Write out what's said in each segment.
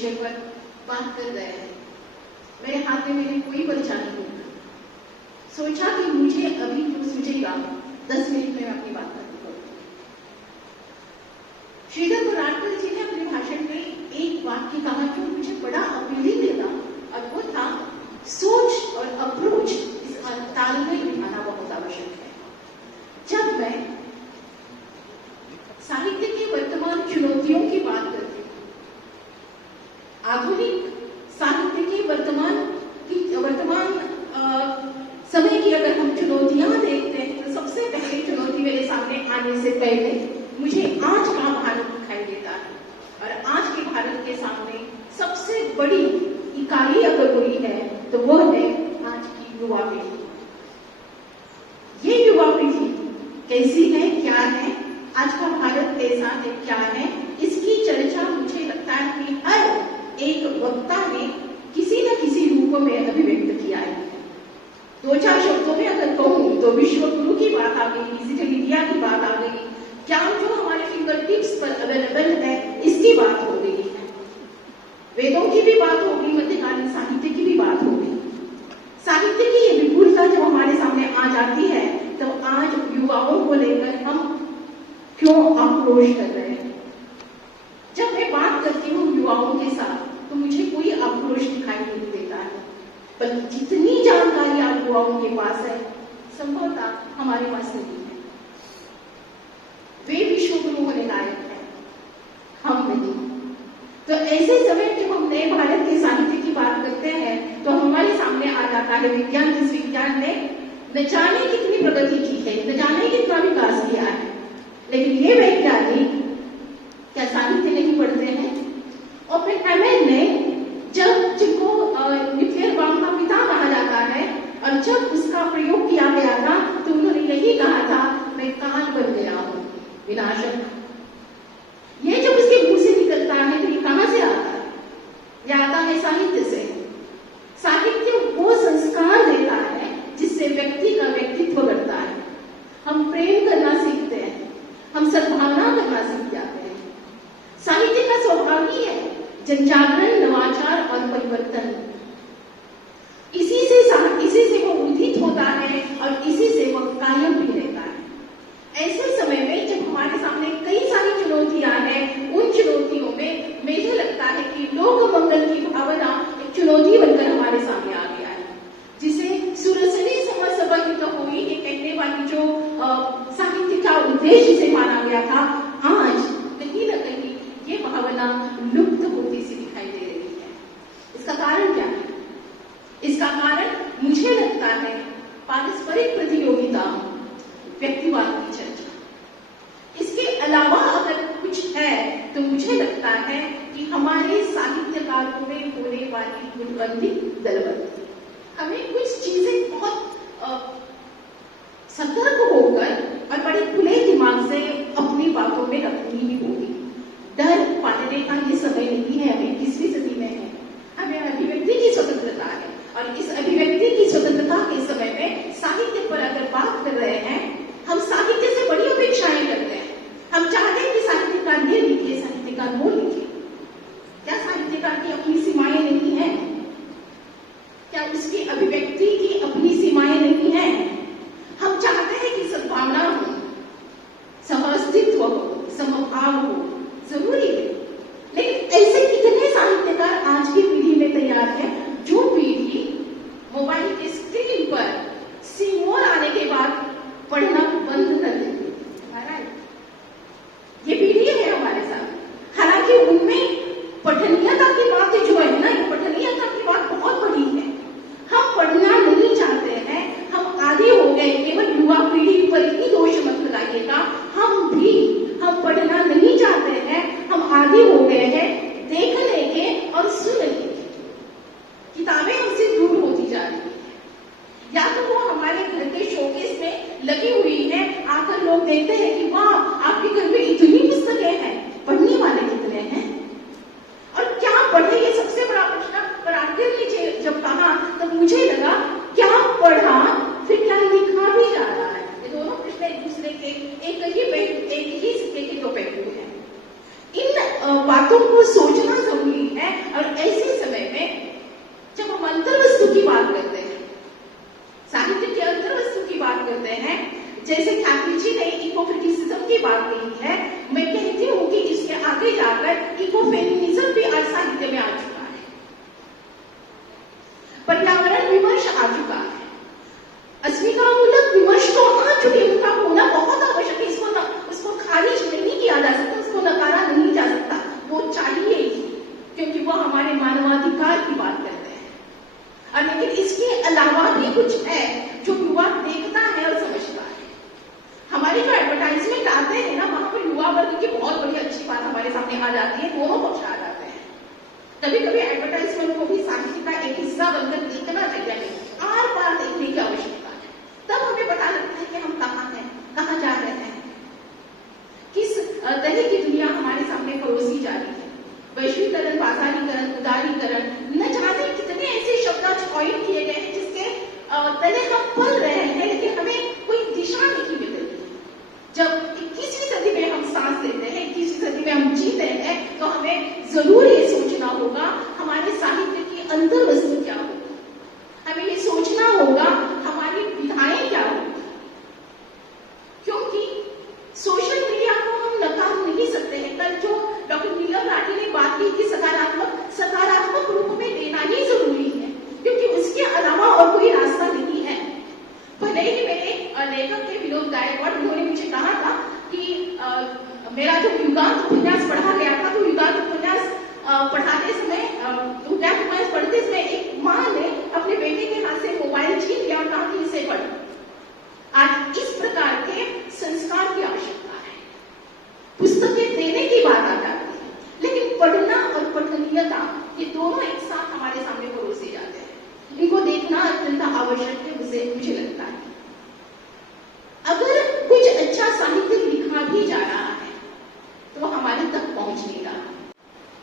विषय पर बात कर रहे हैं। मेरे हाथ में मेरे कोई परिचय नहीं था। सोचा कि मुझे अभी जो सूझेगा 10 मिनट में अपनी बात करती हूँ। श्रीधर बराड़कर जी ने अपने भाषण में एक वाक्य कहा जो मुझे बड़ा अपीलिंग लगा, और वो था सोच और अप्रोच इसका तालमेल बिठाना बहुत आवश्यक है। जब मैं साहित्य की वर्तमान चुनौतियों की बात करती हूँ, आधुनिक साहित्य की वर्तमान समय की अगर हम चुनौतियां देखते हैं तो सबसे पहली चुनौती मेरे सामने आने से पहले मुझे आज का भारत दिखाई देता है। और आज के भारत के सामने सबसे बड़ी इकाई अगर कोई है तो वो है आज की युवा पीढ़ी। ये युवा पीढ़ी कैसी है, क्या है, आज का भारत कैसा है, क्या है, इसकी चर्चा मुझे लगता है कि हर एक वक्ता ने किसी न किसी रूप में अभिव्यक्त किया है। 2-4 शब्दों में अगर कहूं तो विश्व गुरु की बात आ गई, डिजिटल इंडिया की बात आ गई, ज्ञान जो हमारे फिंगर टिप्स पर अवेलेबल है इसकी बात हो गई है, वेदों की भी बात हो गई, मध्यकालीन साहित्य की भी बात हो गई। साहित्य की ये विपुलता जब हमारे सामने आ जाती है तो आज युवाओं को लेकर हम क्यों आक्रोश कर रहे हैं। जब मैं बात करती हूँ युवाओं के साथ तो मुझे कोई आक्रोश दिखाई नहीं देता है, पर जितनी जानकारी आप युवाओं के पास है संभवतः हमारे पास नहीं है। वे विश्व गुरु होने लायक है, हम नहीं। तो ऐसे समय जब हम नए भारत के साहित्य की बात करते हैं तो हमारे सामने आ जाता है विज्ञान। जिस विज्ञान ने न जाने कितनी प्रगति की है, न जाने कितना विकास किया है, लेकिन ये वैज्ञानिक क्या साहित्य नहीं पढ़ते हैं? और फिर एमएन ने जिनको न्यूक्लियर बम का पिता कहा जाता है, और जब उसका प्रयोग किया गया था तो उन्होंने यही कहा था, मैं काल बन गया हूं विनाशक। ये जब इसके मुंह से निकलता है तो ये कहां से आता है? यह आता है साहित्य से। साहित्य वो संस्कार देता है जिससे व्यक्ति का व्यक्तित्व बढ़ता है। हम प्रेम करना सीखते हैं, हम सद्भावना करना सीख जाते हैं। साहित्य का स्वभाव ही है जनजागरण, नवाचार और परिवर्तन। इसी से वो उदित होता है और इसी से वो कायम भी रहता है। ऐसे समय में जब हमारे सामने कई सारी चुनौतियां हैं, उन चुनौतियों में मुझे लगता है कि लोक मंगल की भावना एक चुनौती बनकर हमारे सामने आ गया है, जिसे सुरसरी समसबंध हुई ये कहने वाली जो साहित्य का उद्देश्य से माना गया था, आज कहीं न कहीं ये भावना लुप्त होती सी दिखाई दे रही है। इसका कारण क्या है? इसका कारण मुझे लगता है पारस्परिक प्रतियोगिता, व्यक्तिवाद की चर्चा। इसके अलावा अगर कुछ है तो मुझे लगता है कि हमारे साहित्यकारों में होने वाली गुटबंदी, दलबंदी। हमें कुछ चीजें बहुत सतर्क होकर और बड़े खुले दिमाग से अपनी बातों में रखनी ही होगी। डर पालने का ये समय नहीं है, हमें 21वीं सदी में है, हमें अभिव्यक्ति की स्वतंत्रता है, और इस अभिव्यक्ति की स्वतंत्रता के समय में साहित्य पर अगर बात कर रहे हैं, हम साहित्य से बड़ी अपेक्षाएं करते हैं। हम चाहते हैं कि साहित्यकार ये लिखे, साहित्यकार वो लिखे। क्या साहित्यकार की अपनी सीमाएं नहीं है? क्या उसकी अभिव्यक्ति की अपनी सीमाएं नहीं है? हम चाहते हैं कि सद्भावना हो, सहअस्तित्व हो, समभाव हो, जरूरी है। लेकिन ऐसे कितने साहित्यकार आज की पीढ़ी में तैयार है जो पीढ़ी मोबाइल के स्क्रीन पर सीमोर आने के बाद पढ़ना बंद कर देती है। ये पीढ़ी है हमारे साथ। हालांकि उनमें पठनीयता की बात जो है ना, पठनीयता की बात बहुत बड़ी है। हम पढ़ना नहीं चाहते हैं, हम आधे हो गए। केवल युवा पीढ़ी पर ही दोष मत लगाइएगा, हम पढ़ना नहीं चाहते हैं, हम आदि हो गए हैं देखने के और सुनने के। किताबें हमसे दूर होती जा रही है, या तो वो हमारे घर के शोकेस में लगी हुई है, आकर लोग देखते हैं कि वाह आपके घर में इतनी पुस्तकें हैं, पढ़ने वाले कितने हैं, और क्या पढ़े ये सबसे बड़ा प्रश्न। पर आखिर ने जब कहा तब मुझे लगा क्या पढ़ा फिर क्या लिखा भी जा रहा है। ये दोनों प्रश्न एक दूसरे के एक ही सिक्के के दो पहलू हैं। इन बातों को सोचना जरूरी है हैं। और ऐसे समय में जब हम अंतर्वस्तु की बात करते हैं, साहित्य की अंतर्वस्तु की बात करते हैं, जैसे ख्याति जी ने इकोक्रिटिसिज्म की बात कही है, मैं कहती हूँ कि इसके आगे जाकर इकोफेमिनिज्म भी आज साहित्य में आ चुका है, पर्यावरण विमर्श आ चुका है, अस्वीकारमूलक विमर्श तो आ चुके, उनका होना बहुत आवश्यक है। इसको खारिज नहीं किया जा सकता, उसको नकारा नहीं जा सकता, वो चाहिए ही, क्योंकि वो हमारे मानवाधिकार की बात करते हैं। और लेकिन इसके अलावा भी कुछ है जो युवा देखता है और समझता है। हमारे जो एडवर्टाइजमेंट आते हैं ना, वहां पर युवा वर्ग की बहुत बड़ी अच्छी बात हमारे सामने आ जाती है, दोनों पक्ष आ जाते हैं। कभी कभी एडवर्टाइजमेंट को भी साहित्य का एक हिस्सा बनकर देखना चाहिए, आर पार देखने की आवश्यकता है, तब हमें पता लगता है कि हम कहाँ हैं, कहाँ जा रहे हैं, किस तरह की दुनिया हमारे सामने परोसी जा रही है। वैश्वीकरण, बाजारीकरण, उदारीकरण, न जाने कितने ऐसे शब्द आज कॉइन किए गए हैं जिसके तले हम पल रहे हैं, लेकिन हमें कोई दिशा नहीं मिल रही। जब 21वीं सदी में हम सांस लेते हैं, 21वीं सदी में हम जीते हैं, तो हमें जरूर ये सोचना होगा हमारे साहित्य की अंतर्वस्तु क्या होगी, हमें ये सोचना होगा हमारी विधाएं क्या होगी, क्योंकि सोशल मीडिया को हम नकार नहीं सकते हैं। कल जो डॉक्टर नीलम राठी ने बात की कि सकारात्मक रूप में लेना ही जरूरी है, क्योंकि उसके अलावा और कोई रास्ता नहीं है। भले ही मेरे लेखक के विनोद गायकवाड़, उन्होंने मुझे कहा था कि मेरा जो युगांत उपन्यास पढ़ा गया था, तो युगांत उपन्यास पढ़ाते समय, युगांत उपन्यास पढ़ते समय एक माँ ने अपने बेटे के हाथ से मोबाइल छीन लिया और कहा कि इसे पढ़। आज इस प्रकार के संस्कार की आवश्यकता है। पुस्तकें देने की बात आ जाती है, लेकिन पढ़ना और पठनीयता ये दोनों एक साथ हमारे सामने परोसे जाते हैं। इनको देखना अत्यंत आवश्यक है, मुझे लगता है। अगर कुछ अच्छा साहित्य लिखा भी जा रहा है तो हमारे तक पहुंच नहीं रहा।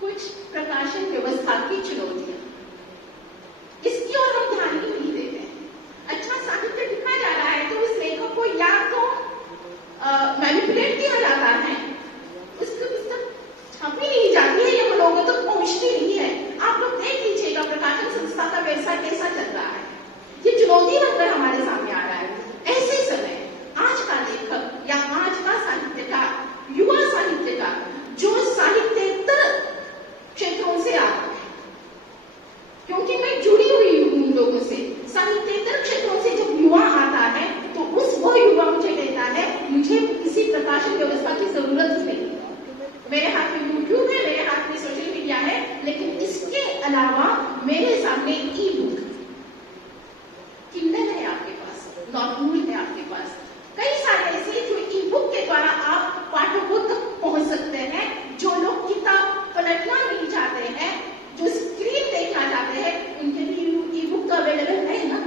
कुछ प्रकाशन व्यवस्था की चुनौतियां, इसकी ओर हम ध्यान ही नहीं देते हैं। अच्छा साहित्य लिखा जा रहा है तो उस लेखक को या तो मैनिपुलेट किया जाता है, उसकी पुस्तक छापी नहीं जाती है, या वो लोगों तक पहुंचती नहीं है। आप लोग देख लीजिएगा प्रकाशन संस्था का व्यवसाय कैसा चल रहा है, ये चुनौती बनकर हमारे सामने आ रहा है। ऐसे समय आज का लेखक या आज का साहित्यकार, युवा साहित्यकार जो साहित्येतर क्षेत्रों से आता है, क्योंकि मैं जुड़ी हुई हूं उन लोगों से, साहित्येतर क्षेत्रों से जब युवा आता है तो वो युवा मुझे कहता है मुझे किसी प्रकाशन व्यवस्था की जरूरत नहीं। मेरे हाथ में यूट्यूब है, मेरे हाथ में सोशल मीडिया है, लेकिन इसके अलावा मेरे सामने ई बुक, किंडल है आपके पास, नॉर्मल है आपके पास, कई सारे ऐसे जो ई बुक के द्वारा आप पाठकों तक पहुंच सकते हैं। जो लोग किताब पलटना नहीं चाहते हैं, जो स्क्रीन देखना चाहते हैं, उनके लिए ई बुक तो अवेलेबल है ना।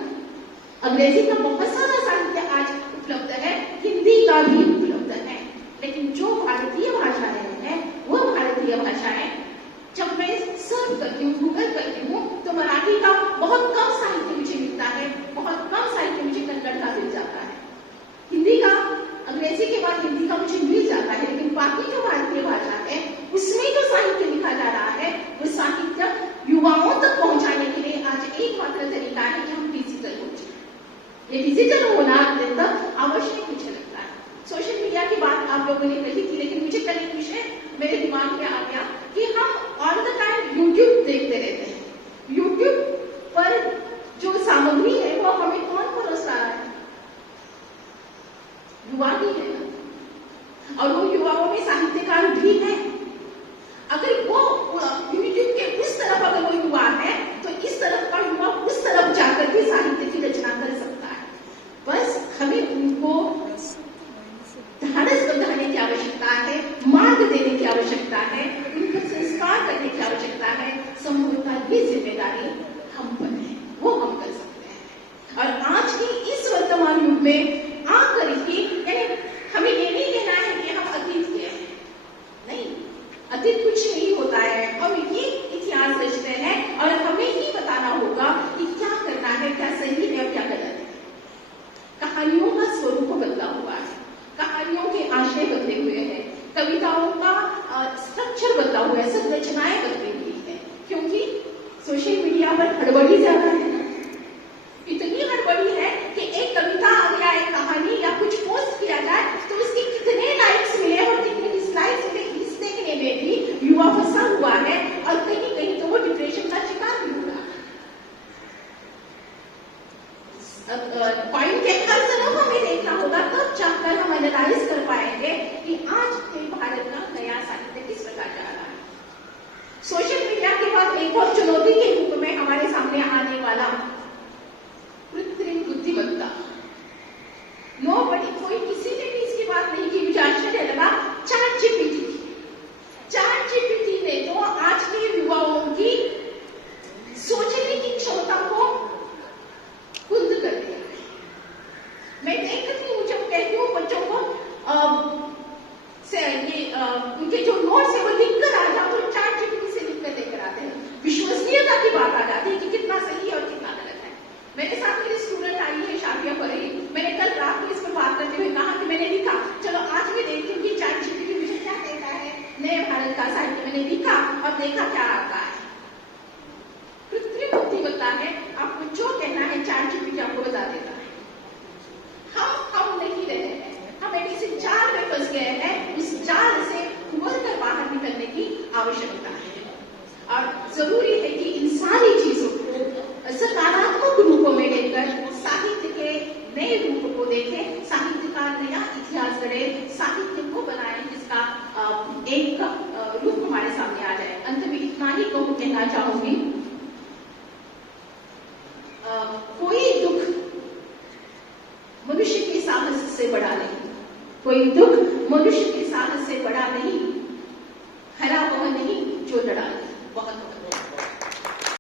अंग्रेजी का बहुत सारा साहित्य आज उपलब्ध है, हिंदी का भी उपलब्ध है, लेकिन जो भारतीय भाषाएं हैं वो भारतीय भाषाएं। जब मैं सर्च करती हूँ, गूगल करती हूँ, तो मराठी का बहुत कम साहित्य मुझे मिलता है, बहुत कम साहित्य मुझे कन्नड़ का मिल जाता है, हिंदी का, अंग्रेजी के बाद हिंदी का मुझे मिल जाता है, लेकिन बाकी जो भारतीय भाषा है उसमें जो साहित्य लिखा जा रहा है वो साहित्य युवाओं तक पहुंचाने के लिए आज एकमात्र तरीका है कि हम डिजिटल हो जाए। ये डिजिटल होना अत्यंत आवश्यक मुझे लगता है। सोशल मीडिया की बात आप लोगों ने कही थी, लेकिन मुझे कल एक विषय मेरे दिमाग में आ गया कि हम ऑल द टाइम यूट्यूब देखते रहते हैं। यूट्यूब पर जो सामग्री है वो हमें कौन परोस रहा है? युवा ही है ना, और वो युवाओं में साहित्यकार भी है। अगर वो यूट्यूब के उस तरफ अगर वो युवा है तो इस तरफ का युवा उस तरफ जाकर भी साहित्य की रचना कर सकता है। बस हमें उनको ढाढ़स बंधाने की आवश्यकता है, मार्ग देने की आवश्यकता है, उनको संस्कार करने की आवश्यकता है। संभवतः ये जिम्मेदारी हम पर है, वो हम कर सकते हैं। और आज की इस वर्तमान युग में आकर ही यानी हमें ये नहीं कहना है कि हम अतीत के हैं, नहीं, अतीत कुछ नहीं होता है। हम ये इतिहास रचते हैं और हमें ही बताना होगा कि क्या करना है, क्या सही है और क्या गलत है। कहानियों का स्वरूप बदला हुआ है, कहानियों के आशय बदले हुए हैं, कविताओं का स्ट्रक्चर बदला हुआ है, सब रचनाएं बदली हुई है, सोशल मीडिया पर हड़बड़ी ज्यादा है, इतनी हड़बड़ी है कि एक कविता या एक कहानी या कुछ पोस्ट किया जाए तो उसके कितने लाइक्स मिले और कितने डिसलाइक्स मिले, इस देखने में भी युवा फंसा हुआ है और कहीं कहीं तो वो डिप्रेशन का शिकार भी हुआ। पॉइंट के हर तरफ हमें देखना होगा, तब जाकर हम एनालाइज कर पाएंगे कि आज के भारत का नया साहित्य किस प्रकार जा रहा है। सोशल मीडिया के बाद एक और चुनौती के रूप में हमारे सामने आने वाला कृत्रिम बुद्धिमत्ता। कोई किसी ने भी इसकी बात नहीं की, मुझे आश्चर्य लगा, चैट जीपीटी ने तो आज के युवाओं की सोचने की क्षमता को कुंद कर दिया है। मैं देखती हूँ जब कहती हूँ बच्चों को उनके जो नोट्स है वो लिख कर आ जाओ तो चैट जीपीटी से लिख कर लेकर आते हैं। विश्वसनीयता की बात आ जाती है कि कितना सही है और कितना गलत है। मेरे साथ मेरी स्टूडेंट आई है शाफिया फरीदी, मैंने कल रात को इस पर बात करते हुए कहा कि मैंने लिखा, चलो आज मैं देखती हूँ कि चैट जीपीटी मुझे क्या कहता है नए भारत का साहित्य। मैंने लिखा और देखा क्या आता है, कृत्रिम बुद्धिमत्ता है, आपको जो कहना है चैट जीपीटी आपको बता देता है। हम नहीं रहे हैं, हम एक इसी जाल में फंस गए हैं, उस जाल से उभर कर बाहर निकलने की आवश्यकता है और जरूरी है कि इन सारी चीजों को सकारात्मक रूपों में लेकर साहित्य के नए रूप को देखें, साहित्य का नया इतिहास गढ़े, साहित्य को बनाए जिसका एक रूप हमारे सामने आ जाए। अंत में इतना ही कहना चाहूंगी, कोई दुख मनुष्य के साहस से बड़ा नहीं, कोई दुख मनुष्य के